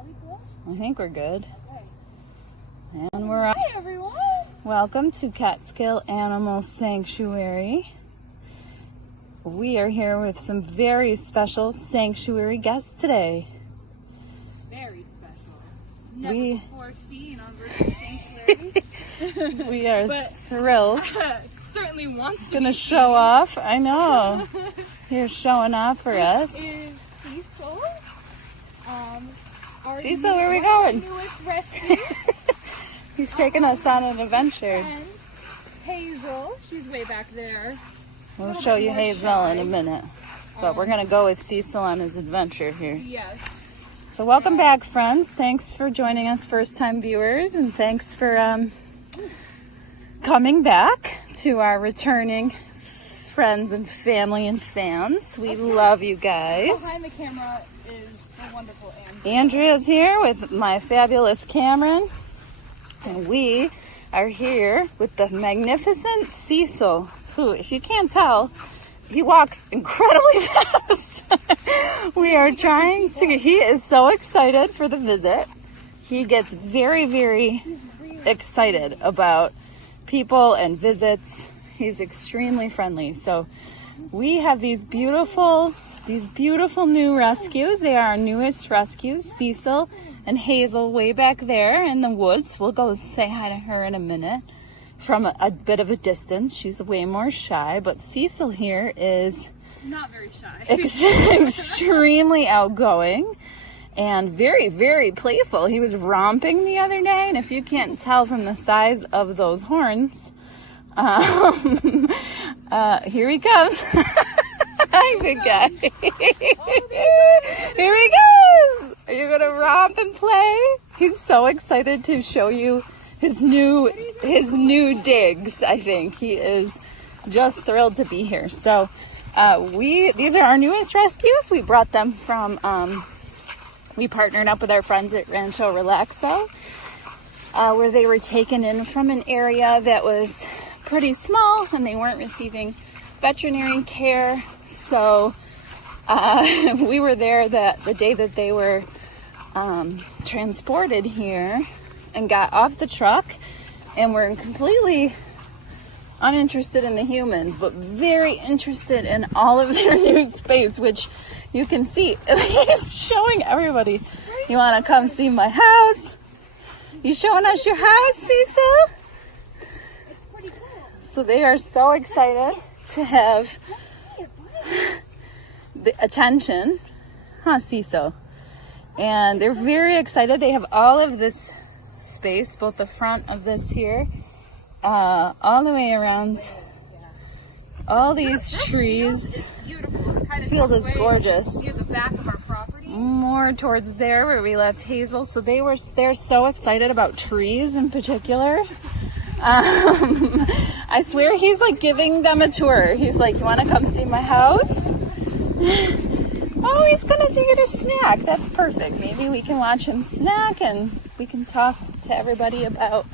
I think we're good. Okay. And we're on. Hi, everyone. Welcome to Catskill Animal Sanctuary. We are here with some very special sanctuary guests today. Very special. Never before seen on Virgin Sanctuary. We are But thrilled. certainly wants to Gonna show off. I know. Here's showing off for us. Is Cecil. Cecil, where are we going? Newest rescue. He's taking us on an adventure. And Hazel, she's way back there. We'll show you Hazel in a minute. But we're going to go with Cecil on his adventure here. Yes. So welcome back, friends. Thanks for joining us, first-time viewers. And thanks for coming back to our returning friends and family and fans. We love you guys. Behind the camera is the wonderful Andrea. Andrea's here with my fabulous Cameron. And we are here with the magnificent Cecil, who, if you can't tell, he walks incredibly fast. We are trying to, he is so excited for the visit. He gets very, very excited about people and visits. He's extremely friendly. So we have these beautiful new rescues. They are our newest rescues, Cecil and Hazel, way back there in the woods. We'll go say hi to her in a minute from a bit of a distance. She's way more shy, but Cecil here is not very shy. Extremely outgoing and very, very playful. He was romping the other day, and if you can't tell from the size of those horns, here he comes. Hi, big guy. Here he goes. Are you gonna romp and play? He's so excited to show you his new digs. I think he is just thrilled to be here. So these are our newest rescues. We brought them from we partnered up with our friends at Rancho Relaxo, where they were taken in from an area that was pretty small and they weren't receiving veterinary care. So we were there the day that they were transported here and got off the truck, and were completely uninterested in the humans, but very interested in all of their new space, which you can see. He's showing everybody. You want to come see my house? You showing us your house, Cecil? It's pretty cool. So they are so excited to have the attention, huh, Cecil? And they're very excited. They have all of this space, both the front of this here, all the way around, all these trees. It's beautiful. It's kind This field is gorgeous. Near the back of our property. More towards there where we left Hazel. So they're so excited about trees in particular. I swear he's like giving them a tour. He's like, you want to come see my house? Oh, he's gonna get a snack. That's perfect. Maybe we can watch him snack and we can talk to everybody about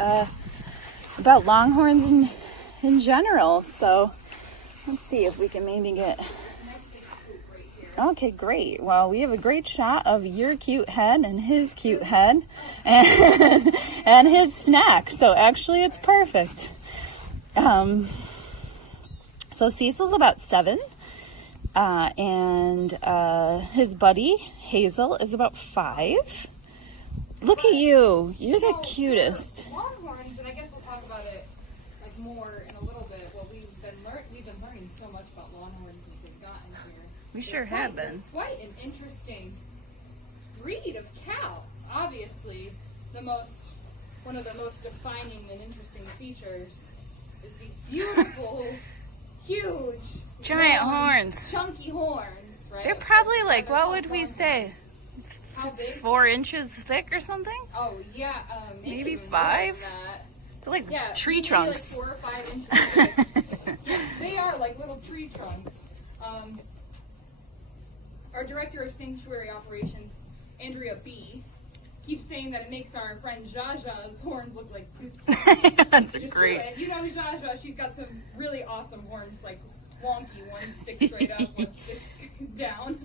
longhorns in general. So let's see if we can maybe get. Okay, great. Well, we have a great shot of your cute head and his cute head and his snack. So actually it's perfect. So Cecil's about 7. And his buddy, Hazel, is about 5. Look at you. You're the cutest. Longhorns, and I guess we'll talk about it like more in a little bit. Well, we've been learning so much about longhorns since we've gotten here. We sure have been. Quite an interesting breed of cow. Obviously, one of the most defining and interesting features is these beautiful, huge, Giant long, horns. chunky horns. Right? They're probably like, what would we say? How big? 4 inches thick or something? Oh yeah, Maybe even 5? more than that. They're like Yeah, tree maybe trunks. like 4 or 5 inches big. Yeah, they are like little tree trunks. Our director of sanctuary operations, Andrea B, keeps saying that it makes our friend Jaja's horns look like toothpicks. That's Just great. do it. You know Jaja, she's got some really awesome horns, like wonky. One sticks straight up, one sticks down.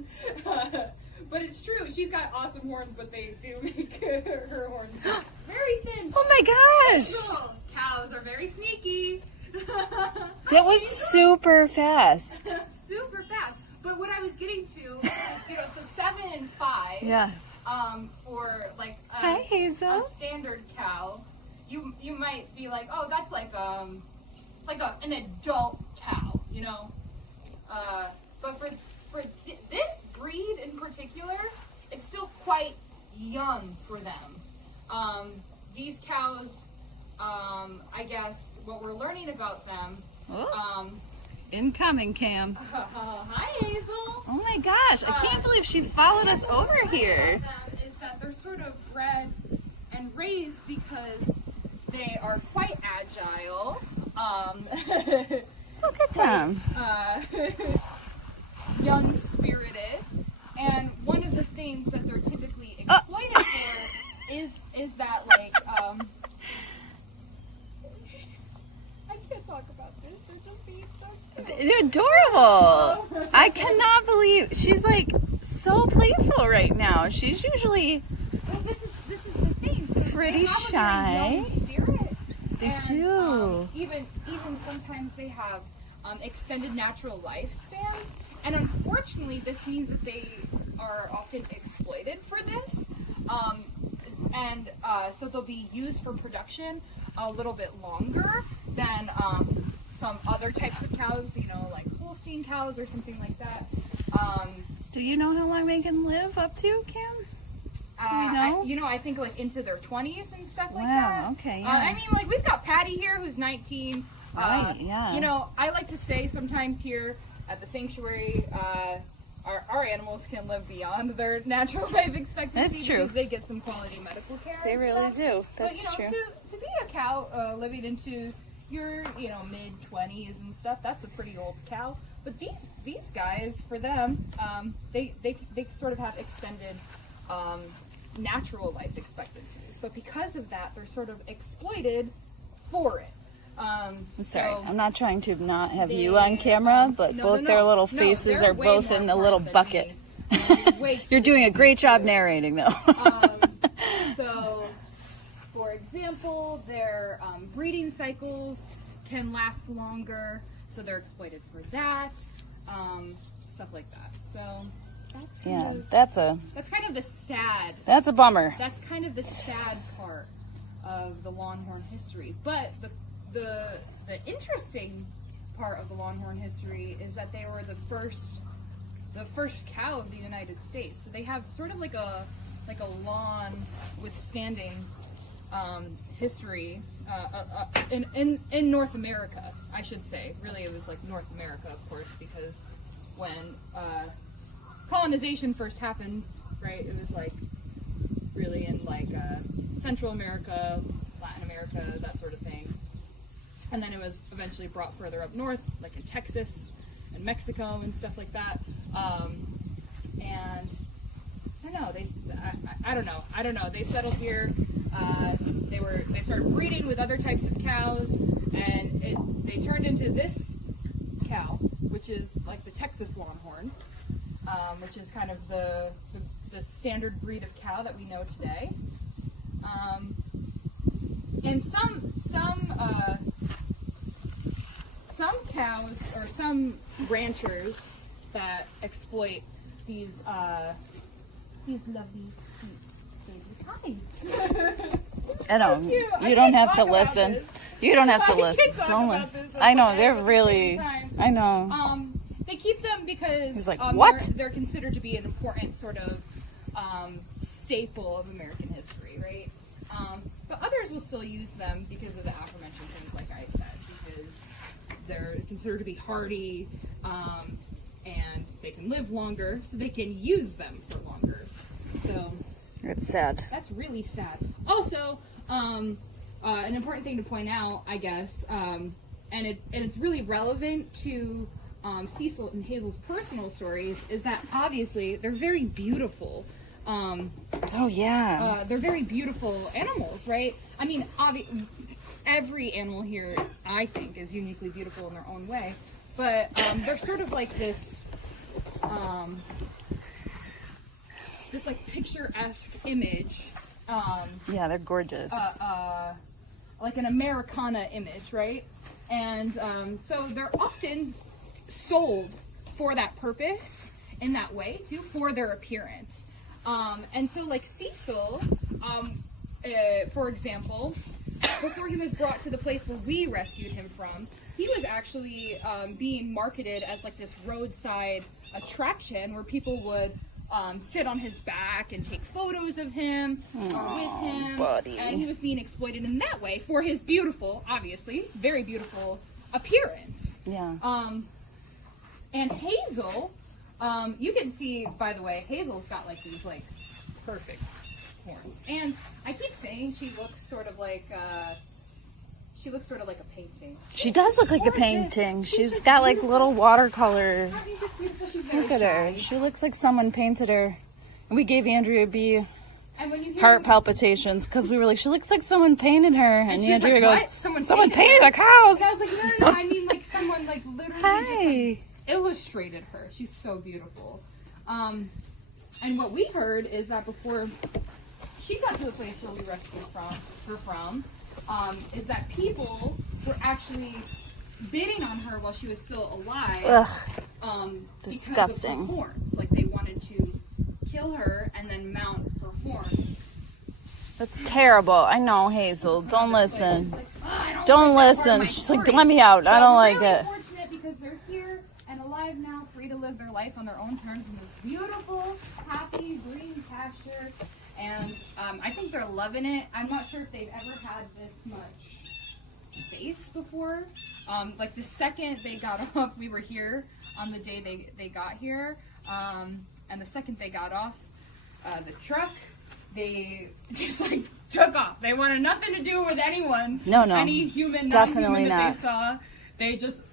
But it's true. She's got awesome horns, but they do make her horns very thin. Oh my gosh! Cool. Cows are very sneaky. That was super fast. Super fast. But what I was getting to is, so 7 and 5. Yeah. For like Hi, Hazel. a standard cow, you might be like, oh, that's like an adult cow, but for this breed in particular, it's still quite young for them. These cows, I guess what we're learning about them. Incoming, Cam. Hi, Hazel. Oh my gosh, I can't believe she followed us over here. Is that they're sort of bred and raised because they are quite agile. Look at them. Young spirited, and one of the things that they're typically exploited for is that like I can't talk about this. They're just being so cute. They're adorable. I cannot believe she's like so playful right now. She's usually Well, this is the thing. So pretty they have a shy. very young spirit. They And, do. Even sometimes they have extended natural lifespans, and unfortunately, this means that they are often exploited for this. So they'll be used for production a little bit longer than some other types of cows, like Holstein cows or something like that. Do you know how long they can live up to, Cam? Do we know? I think like into their 20s and stuff like Wow, that. okay, yeah. I mean, like we've got Patty here who's 19. Right, yeah. I like to say sometimes here at the sanctuary, our animals can live beyond their natural life expectancy. That's true. Because they get some quality medical care. They and really stuff. do. That's but, true. To be a cow living into your mid 20s and stuff, that's a pretty old cow. But these guys, for them, they sort of have extended natural life expectancies. But because of that, they're sort of exploited for it. Sorry, so I'm not trying to not have you on camera, but both their little faces they're are way both more in the important little than bucket. me. Way You're doing a great job narrating, though. So, for example, their breeding cycles can last longer, so they're exploited for that, stuff like that. So that's kind of the sad. That's a bummer. That's kind of the sad part of the Longhorn history. But the interesting part of the Longhorn history is that they were the first cow of the United States. So they have sort of like a long withstanding history in North America, I should say. Really, it was like North America, of course, because when colonization first happened, right, it was like really in like Central America, Latin America, that sort of thing. And then it was eventually brought further up north, like in Texas and Mexico and stuff like that. And I don't know. They settled here. They started breeding with other types of cows, and they turned into this cow, which is like the Texas Longhorn, which is kind of the standard breed of cow that we know today. And some cows or some ranchers that exploit these lovely sweet babies. I know. You don't have to listen. You don't have to listen. Don't listen. I know, they're really, I know. They keep them because He's like, what? They're considered to be an important sort of staple of American history, right? But others will still use them because of the aforementioned things, like I said, because they're considered to be hardy, and they can live longer, so they can use them for longer. So It's sad. that's really sad. Also, an important thing to point out, I guess, and it's really relevant to Cecil and Hazel's personal stories, is that obviously they're very beautiful. Oh, yeah. They're very beautiful animals, right? I mean, every animal here, I think, is uniquely beautiful in their own way. But they're sort of like this, this like picturesque image. Yeah, they're gorgeous. Like an Americana image, right? And so they're often sold for that purpose in that way too, for their appearance. And so like Cecil, for example, before he was brought to the place where we rescued him from, he was actually being marketed as like this roadside attraction where people would sit on his back and take photos of him or with him. Buddy. And he was being exploited in that way for his beautiful, obviously, very beautiful appearance. Yeah. And Hazel, you can see, by the way, Hazel's got like these like perfect horns. And I keep saying she looks sort of like a painting. She does look like a painting. She's got like little watercolor. Look at her. She looks like someone painted her. And we gave Andrea B heart palpitations because we were like, she looks like someone painted her. And Andrea goes, someone painted the cows. And I was like, no, I mean like someone like literally just like illustrated her. She's so beautiful. And what we heard is that before she got to the place where we rescued her from, is that people were actually bidding on her while she was still alive. Ugh. Disgusting. Because of her horns. Like they wanted to kill her and then mount her horns. That's terrible. I know, Hazel. Don't listen. Like, I don't Don't like that part of listen. my She's like, story. let me out. I don't like really it. Fortunate because they're here and alive now, free to live their life on their own terms in this beautiful, happy, green pasture. And I think they're loving it. I'm not sure if they've ever had this much space before. Like the second they got off, we were here on the day they got here. And the second they got off the truck, they just like took off. They wanted nothing to do with anyone. No. Any human, Definitely non-human that not. they saw.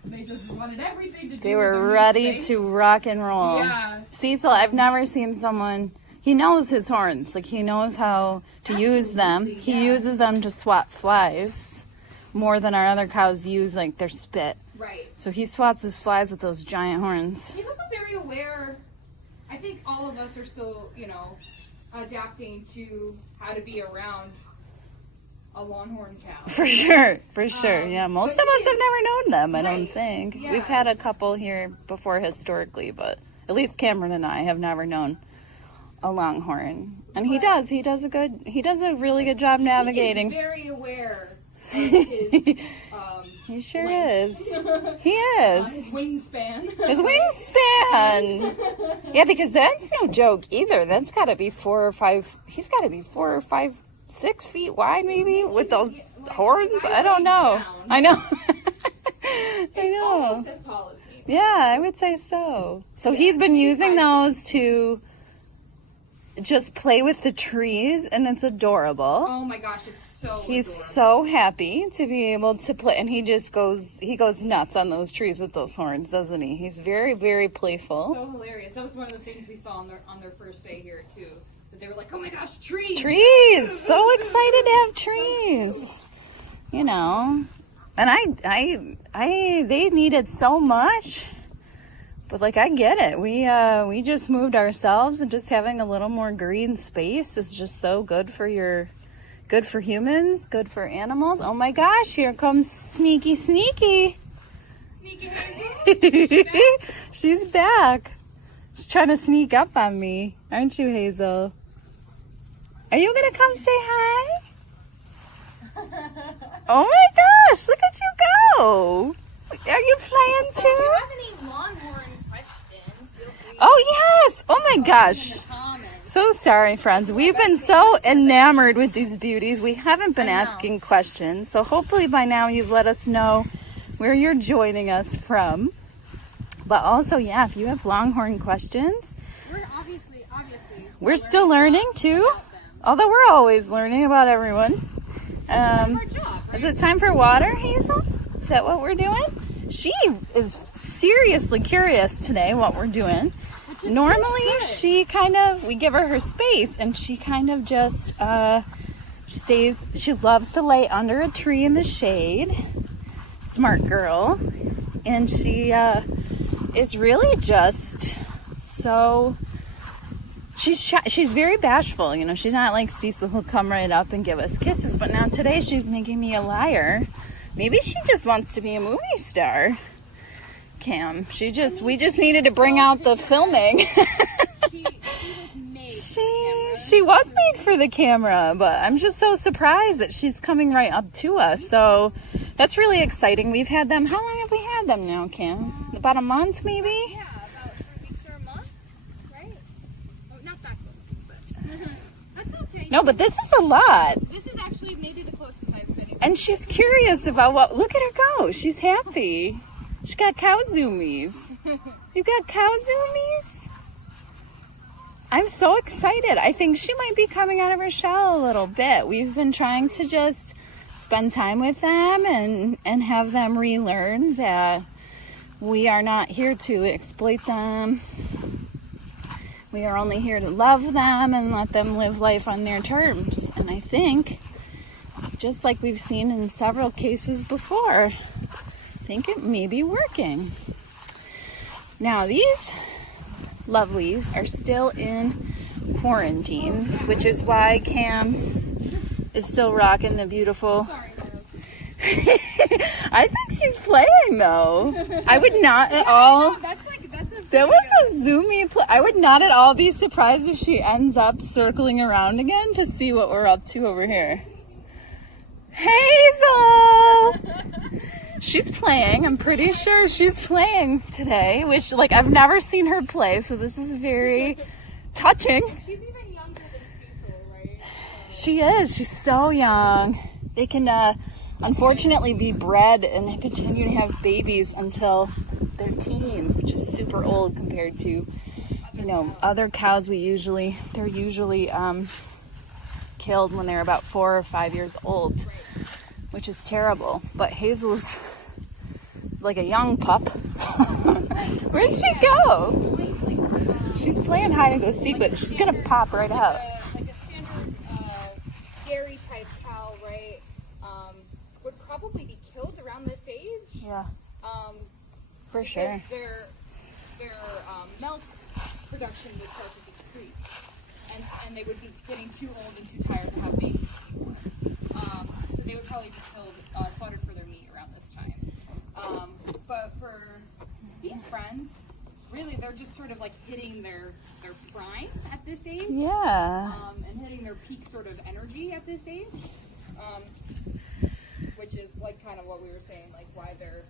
They just wanted everything to do They with were their new ready space. to rock and roll. Yeah. Cecil, I've never seen someone. He knows his horns. Like, he knows how to use them. He yeah. uses them to swat flies more than our other cows use, like, their spit. Right. So he swats his flies with those giant horns. He's also very aware. I think all of us are still, adapting to how to be around a longhorn cow. For sure. Yeah, most but of us have never known them, I don't Right. think. Yeah. We've had a couple here before historically, but at least Cameron and I have never known a longhorn. And he does a really good job navigating. He's very aware of his He sure length. is. He is. His wingspan. His wingspan. Yeah, because that's no joke either. That's got to be 4 or 5. He's got to be 4 or 5, 6 feet wide, maybe, with those horns. I don't know. I know. I know. Almost as tall as me. Yeah, I would say so. So he's been using those to just play with the trees, and it's adorable. Oh my gosh, it's so He's adorable. so happy to be able to play, and he goes nuts on those trees with those horns, doesn't he? He's very, very playful. So hilarious. That was one of the things we saw on their first day here too. That they were like, "Oh my gosh, trees!" Trees, so excited to have trees. You know, and they needed so much. But like, I get it. We just moved ourselves, and just having a little more green space is just so good for humans, good for animals. Oh my gosh, here comes Sneaky. Sneaky Hazel. She's back. She's trying to sneak up on me. Aren't you, Hazel? Are you gonna come say hi? Oh my gosh, look at you go. Are you playing So if too? you have any longhorn questions, feel free Oh yes! Oh my in gosh. the comments. So sorry, friends. We've been so enamored with these beauties. We haven't been I know. asking questions. So hopefully by now you've let us know where you're joining us from. But also, yeah, if you have longhorn questions, We're obviously we're still learning too. about them. Although we're always learning about everyone. Our job, Is right? it time for water, Hazel? Is that what we're doing? She is seriously curious today what we're doing. Which is Normally, good. we give her space, and she kind of just stays. She loves to lay under a tree in the shade. Smart girl. And she is really just so She's shy. She's very bashful, you know. She's not like Cecil who'll come right up and give us kisses. But now today she's making me a liar. Maybe she just wants to be a movie star. Cam, we just needed to bring out the filming. She was made for the camera, but I'm just so surprised that she's coming right up to us. So that's really exciting. We've had them. How long have we had them now, Cam? About a month, maybe? Yeah, about 3 weeks or a month, right? Oh, not that close, but that's okay. No, but this is a lot. This is actually maybe the closest I've been. And she's curious about what. Look at her go. She's happy. She's got cow zoomies. You got cow zoomies? I'm so excited. I think she might be coming out of her shell a little bit. We've been trying to just spend time with them and have them relearn that we are not here to exploit them. We are only here to love them and let them live life on their terms. And I think, just like we've seen in several cases before, I think it may be working. Now, these lovelies are still in quarantine, which is why Cam is still rocking the beautiful. Sorry, I think she's playing though. I would not at all. That was a zoomy play. I would not at all be surprised if she ends up circling around again to see what we're up to over here. Hazel! She's playing. I'm pretty sure she's playing today, which, like, I've never seen her play, so this is very touching. She's even younger than Cecil, right? She is. She's so young. They can, unfortunately, be bred and continue to have babies until they're teens, which is super old compared to, you know, other cows they're usually killed when they're about 4 or 5 years old. Which is terrible. But Hazel's like a young pup. Where'd she go? She's playing hide and go seek, but she's gonna pop right out. Like a standard dairy type cow, right? Would probably be killed around this age. Yeah. For sure. Their milk production would start to decrease, and they would be getting too old and too tired to have babies anymore. So they would probably be killed, slaughtered for their meat around this time. But for these friends, really, they're just sort of like hitting their prime at this age. Yeah. And hitting their peak sort of energy at this age. Which is like kind of what we were saying, like why they're.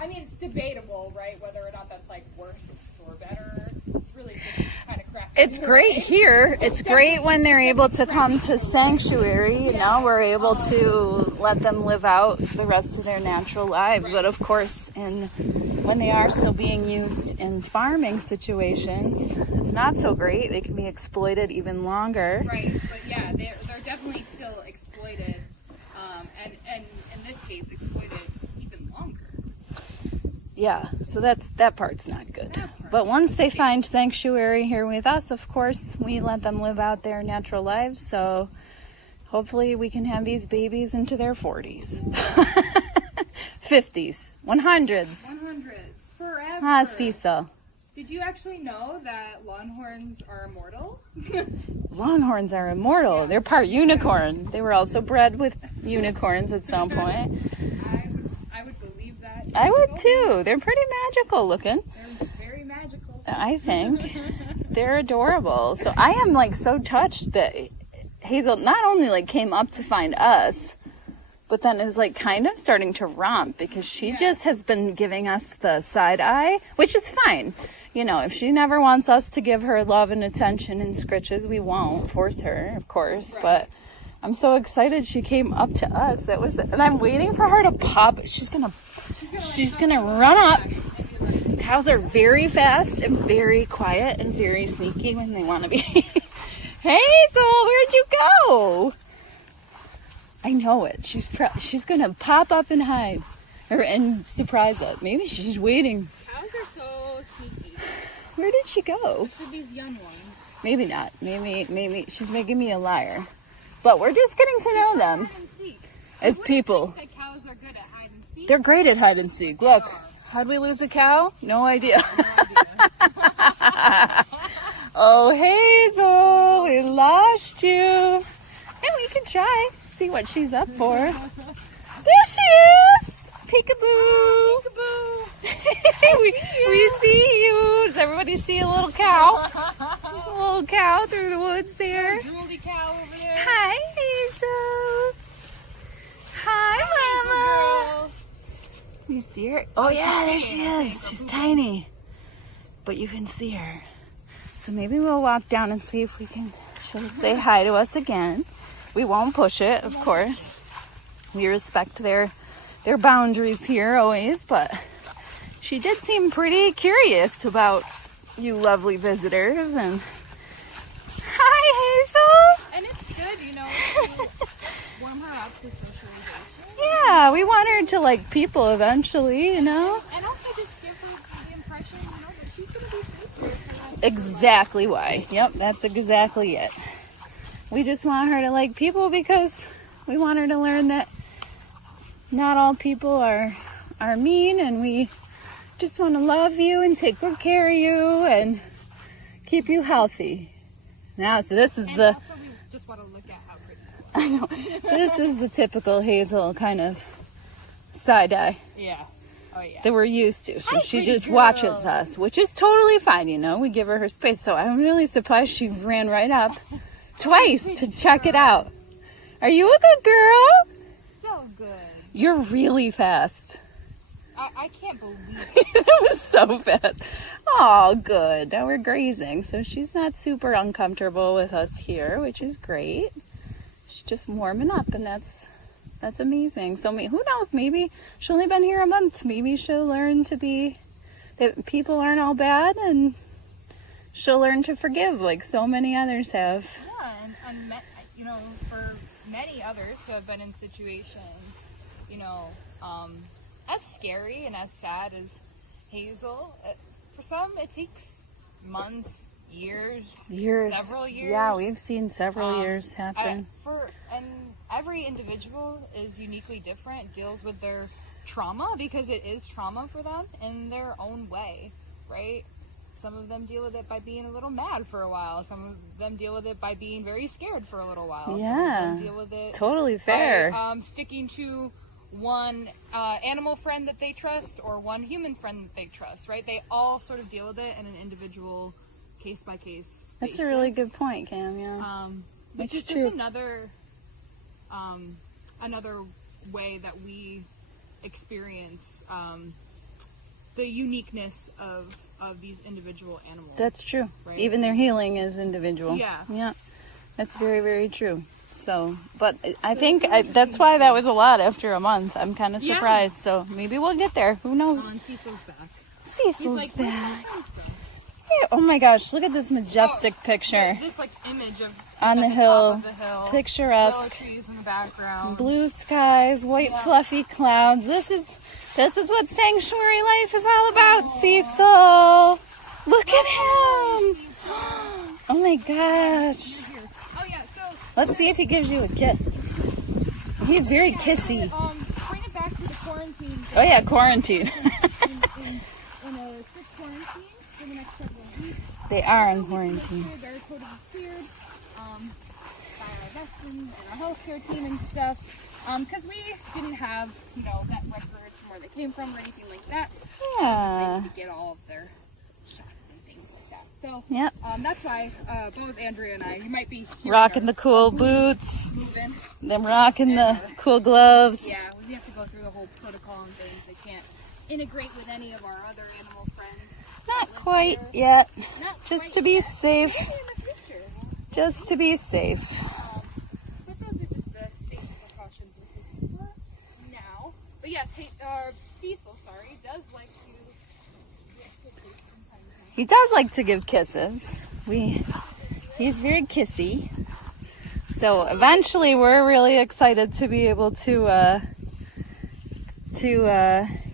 I mean, it's debatable, right? Whether or not that's like worse or better. It's really just kind of crap. It's great here. It's great when they're able to come to sanctuary, you know, we're able to let them live out the rest of their natural lives. But of course, when they are still being used in farming situations, it's not so great. They can be exploited even longer. Right, but yeah, they're definitely still exploited, and in this case, exploited even longer. Yeah, so that part's not good. But once they find sanctuary here with us, of course, we let them live out their natural lives. So hopefully we can have these babies into their 40s, 50s, 100s. 100s, forever. Ah, Cecil. Did you actually know that longhorns are immortal? Longhorns are immortal. They're part unicorn. They were also bred with unicorns at some point. I would believe that. I would too. They're pretty magical looking. They're very magical. I think. They're adorable. So I am like so touched that Hazel not only like came up to find us, but then is like kind of starting to romp because she just has been giving us the side eye, which is fine. You know, if she never wants us to give her love and attention and scritches, we won't force her, of course. Right. But I'm so excited she came up to us. That was, and I'm waiting for her to pop. She's gonna run up. Cows are very fast and very quiet and very sneaky when they want to be. Hazel, where'd you go? I know it. She's gonna pop up and hide, and surprise us. Maybe she's waiting. Cows are so sneaky. Where did she go? Which of these young ones? Maybe not. Maybe she's making me a liar. But we're just getting to know them Hide and seek. as people. Think that cows are good at hide and seek. They're great at hide and seek. Look, how'd we lose a cow? No idea. Oh, Hazel, we lost you. And we can try, see what she's up for. There she is. Peekaboo. Peekaboo. we see you. Does everybody see a little cow? A little cow through the woods there. Drooly cow over there. Hi, Hazel. Hi, Mama. You see her? Oh, yeah, there she is. She's tiny. But you can see her. So maybe we'll walk down and see if she'll say hi to us again. We won't push it, of course. We respect their boundaries here always, but she did seem pretty curious about you lovely visitors. And hi, Hazel. And it's good, to warm her up to socialization. Yeah, we want her to like people eventually, And also just give her the impression, that she's going to be safe. Exactly why. Yep, that's exactly it. We just want her to like people because we want her to learn that not all people are mean, and we just want to love you and take good care of you and keep you healthy. Now, so this is And the... also we just want to look at how pretty. I know. This is the typical Hazel kind of side eye Yeah. Oh, yeah. that we're used to. So Hi, she pretty just girl. watches us, which is totally fine, We give her space. So I'm really surprised she ran right up twice to check it out. Are you a good girl? So good. You're really fast. I can't believe it. That was so fast. Oh, good. Now we're grazing. So she's not super uncomfortable with us here, which is great. She's just warming up, and that's amazing. So who knows? Maybe she's only been here a month. Maybe she'll learn that people aren't all bad, and she'll learn to forgive like so many others have. Yeah, and for many others who have been in situations, as scary and as sad as Hazel, for some it takes months, years, several years. Yeah, we've seen several years happen. And every individual is uniquely different, deals with their trauma, because it is trauma for them in their own way, right? Some of them deal with it by being a little mad for a while. Some of them deal with it by being very scared for a little while. Yeah, some of them deal with it totally fair. by sticking to one animal friend that they trust or one human friend that they trust, right? They all sort of deal with it in an individual case-by-case That's basis. a really good point, Cam, yeah. Which is true. just another way that we experience the uniqueness of these individual animals. That's true. Right? Even their healing is individual. Yeah. Yeah. That's very, very true. So, but I think that's why that was a lot after a month. I'm kind of surprised. So maybe we'll get there. Who knows? And Cecil's back. Cecil's back. Yeah, oh my gosh, look at this majestic picture. This image of On the at hill. top of the hill, Picturesque. willow trees in the background. Blue skies, white fluffy clouds. This is what sanctuary life is all about, Cecil. Look at him. Oh my gosh. Oh yeah, so Let's see if he gives you a kiss. He's very kissy. bring it back to the quarantine. Oh yeah, quarantine. in a strict quarantine for the next several weeks. They are in quarantine. They're totally cleared by our veterans and our healthcare team and stuff. Because we didn't have, vet records from where they came from or anything like that. They Yeah. need to get all of their shots and things like that. So Yep. that's why both Andrea and I, you might be hearing Rocking our the cool boots. moving. Them rocking the cool gloves. Yeah, we have to go through the whole protocol and things. They can't integrate with any of our other animal friends. Not quite yet. Not Just quite to be yet. safe. Maybe in the future. Just to be safe. But those are just the safety precautions we're taking for now. But yes, Cecil, does like to give kisses from time to time. He does like to give kisses. He's very kissy. So eventually we're really excited to be able to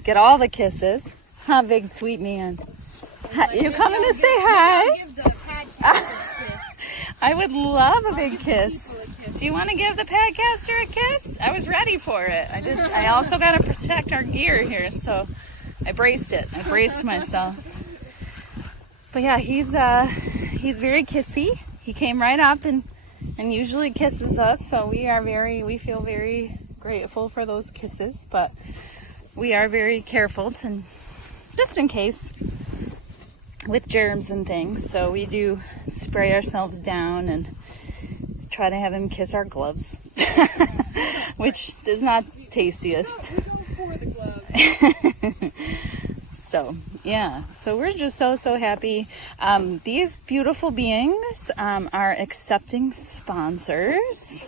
get all the kisses. Huh, big sweet man. You coming to say hi? Give the podcaster a kiss. I would love a big Give the kiss. people a kiss. Do you want to give the podcaster a kiss? I was ready for it. I also got to protect our gear here, so I braced it. I braced myself. But yeah, he's he's very kissy. He came right up and usually kisses us, so we feel very grateful for those kisses, but we are very careful to, just in case, with germs and things, so we do spray ourselves down and try to have him kiss our gloves, which is not tastiest. We go for the gloves. So yeah, so we're just so happy. These beautiful beings are accepting sponsors.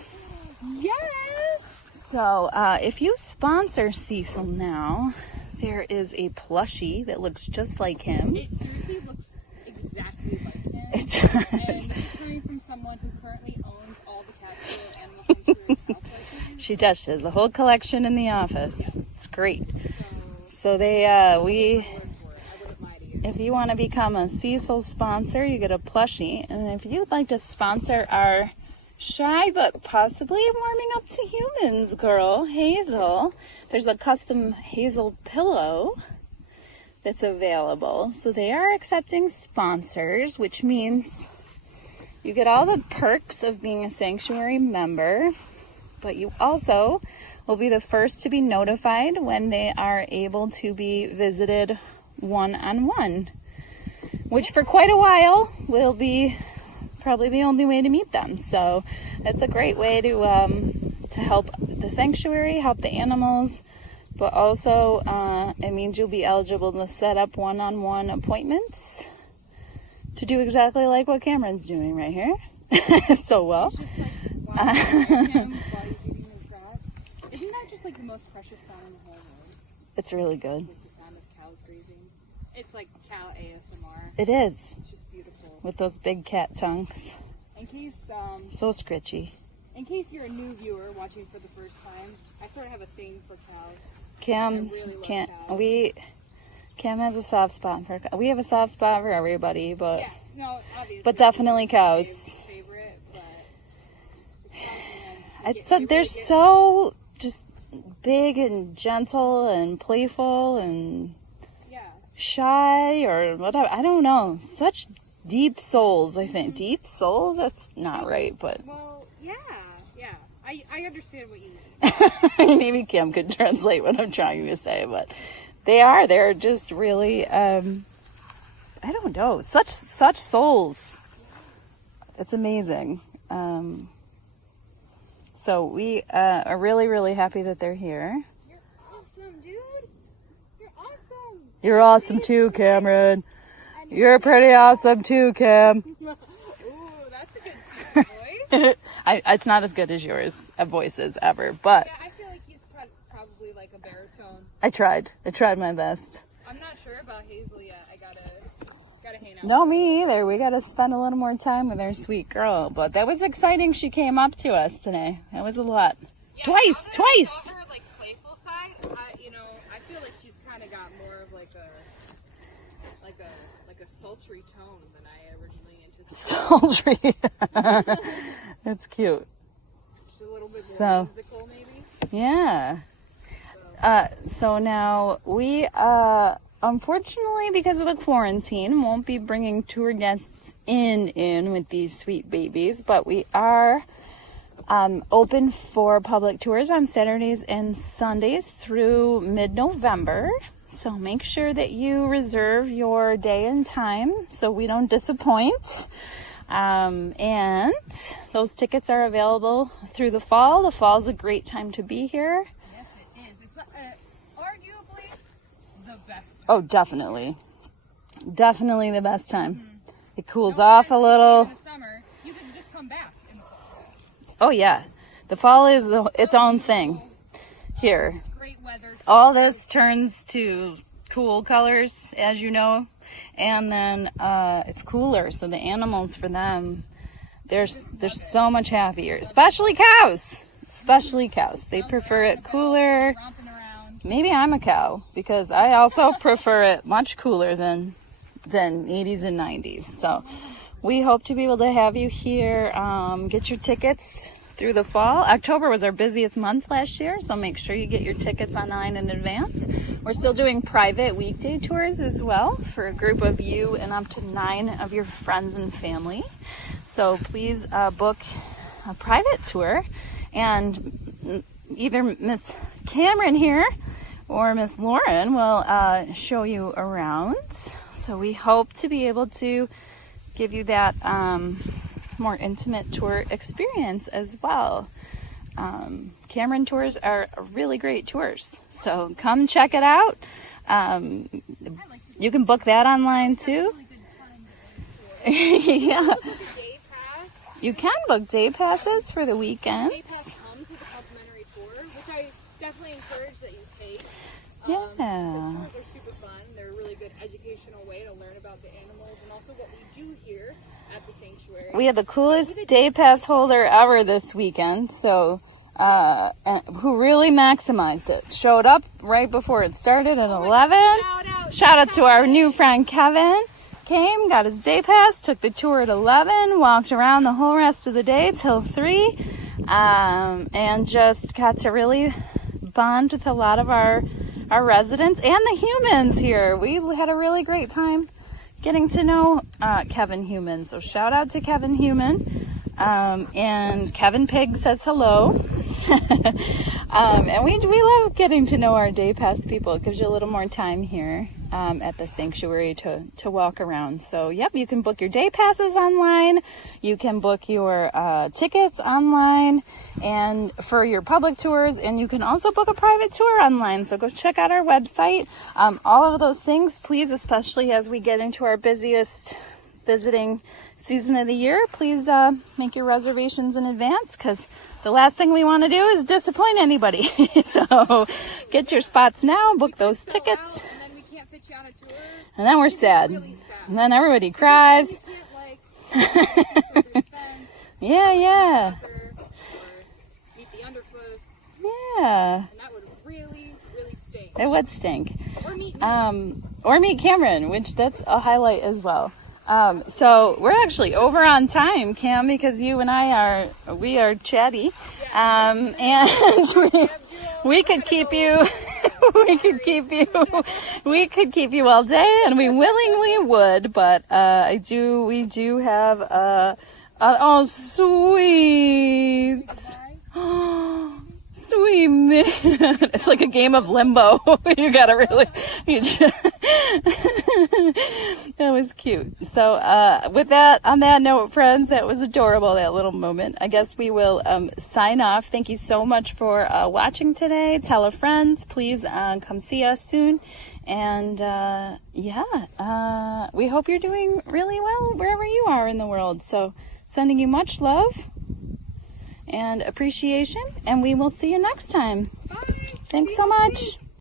Yes! So if you sponsor Cecil now, there is a plushie that looks just like him. It seriously looks exactly like him. It does. And this is coming from someone who currently owns all the Catskill Animal Sanctuary cow collections. She does. She has a whole collection in the office. It's great. So they, if you want to become a Cecil sponsor, you get a plushie. And if you'd like to sponsor our shy but possibly warming up to humans girl, Hazel, there's a custom Hazel pillow that's available. So they are accepting sponsors, which means you get all the perks of being a sanctuary member, but you also will be the first to be notified when they are able to be visited one-on-one, which for quite a while will be probably the only way to meet them. So it's a great way to help the sanctuary, help the animals, but also it means you'll be eligible to set up one-on-one appointments to do exactly like what Cameron's doing right here. So well. Isn't that just like the most precious sound in the whole world? It's really good. Like the sound of cows grazing. It's like cow ASMR. It is. It's just beautiful. With those big cat tongues. In case so scritchy. In case you're a new viewer watching for the first time, I sort of have a thing for cows. Cam has a soft spot for. We have a soft spot for everybody, but yes, no, obviously. But definitely cows. Favorite, but they're so just big and gentle and playful and shy or whatever. I don't know. Such deep souls, I think. Deep souls? That's not right, but. Well, yeah. I understand what you mean. Maybe Kim could translate what I'm trying to say, but they're just really, I don't know, such souls. It's amazing. So we are really happy that they're here. You're awesome, dude. You're awesome. You're awesome too, Cameron. You're pretty awesome too, Cam. Ooh, that's a good voice. It's not as good as yours voices ever, but yeah, I feel like he's probably like a baritone. I tried my best. I'm not sure about Hazel yet. I gotta hang out. No, me either. We gotta spend a little more time with our sweet girl. But that was exciting. She came up to us today. That was a lot. Yeah, Twice. I saw her like playful side. I feel like she's kind of got more of like a sultry tone than I originally anticipated. Sultry. That's cute. She's a little bit more musical, maybe. Yeah. So now we, unfortunately, because of the quarantine, won't be bringing tour guests in with these sweet babies, but we are open for public tours on Saturdays and Sundays through mid-November. So make sure that you reserve your day and time so we don't disappoint. And those tickets are available through the fall. The fall is a great time to be here. Yes, it is. It's arguably the best time. Oh, definitely. Definitely the best time. Mm-hmm. It cools off a little. In the summer, you can just come back in the fall. Oh, yeah. The fall is its own thing. Here. Great weather. All this turns to cool colors, as you know. And then it's cooler, so the animals, for them, they're so much happier. Especially cows. They prefer it cooler. Maybe I'm a cow, because I also prefer it much cooler than 80s and 90s. So we hope to be able to have you here. Get your tickets through the fall. October was our busiest month last year, so make sure you get your tickets online in advance. We're still doing private weekday tours as well for a group of you and up to 9 of your friends and family. So please book a private tour, and either Miss Cameron here or Miss Lauren will show you around. So we hope to be able to give you that more intimate tour experience as well. Cameron tours are really great tours, so come check it out. You can book that online too. Yeah. You can book day passes for the weekends. Day pass comes with a complimentary tour, which I definitely encourage that you take. Yeah. The tours are super fun. They're a really good educational way to learn about the animals and also what we do here at the sanctuary. We had the coolest day pass holder ever this weekend, so who really maximized it. Showed up right before it started at 11. Shout out to our new friend Kevin. Came, got his day pass, took the tour at 11, walked around the whole rest of the day till 3, and just got to really bond with a lot of our residents and the humans here. We had a really great time getting to know Kevin Human. So shout out to Kevin Human. And Kevin Pig says hello. And we love getting to know our day pass people. It gives you a little more time here at the sanctuary to walk around. So yep, you can book your day passes online. You can book your tickets online and for your public tours, and you can also book a private tour online. So go check out our website. All of those things, please, especially as we get into our busiest visiting season of the year, please make your reservations in advance, because the last thing we want to do is disappoint anybody. So get your spots now, book those tickets, And then we can't fit you on a tour. and then we're sad. Really sad. And then everybody cries. You can't Yeah. meet the underfoot, Yeah. and that would really, really stink. It would stink. Or meet me. Or meet Cameron, which that's a highlight as well. So we're actually over on time, Cam, because you and I are chatty. And we could keep you, we could keep you all day, and we willingly would, but, we do have, oh, sweet. Sweet man. It's like a game of limbo. You gotta really, that was cute. So, on that note, friends, that was adorable, that little moment. I guess we will sign off. Thank you so much for watching today. Tell a friend. Please come see us soon. And we hope you're doing really well wherever you are in the world. So, sending you much love and appreciation, and we will see you next time. Bye. Thanks so much.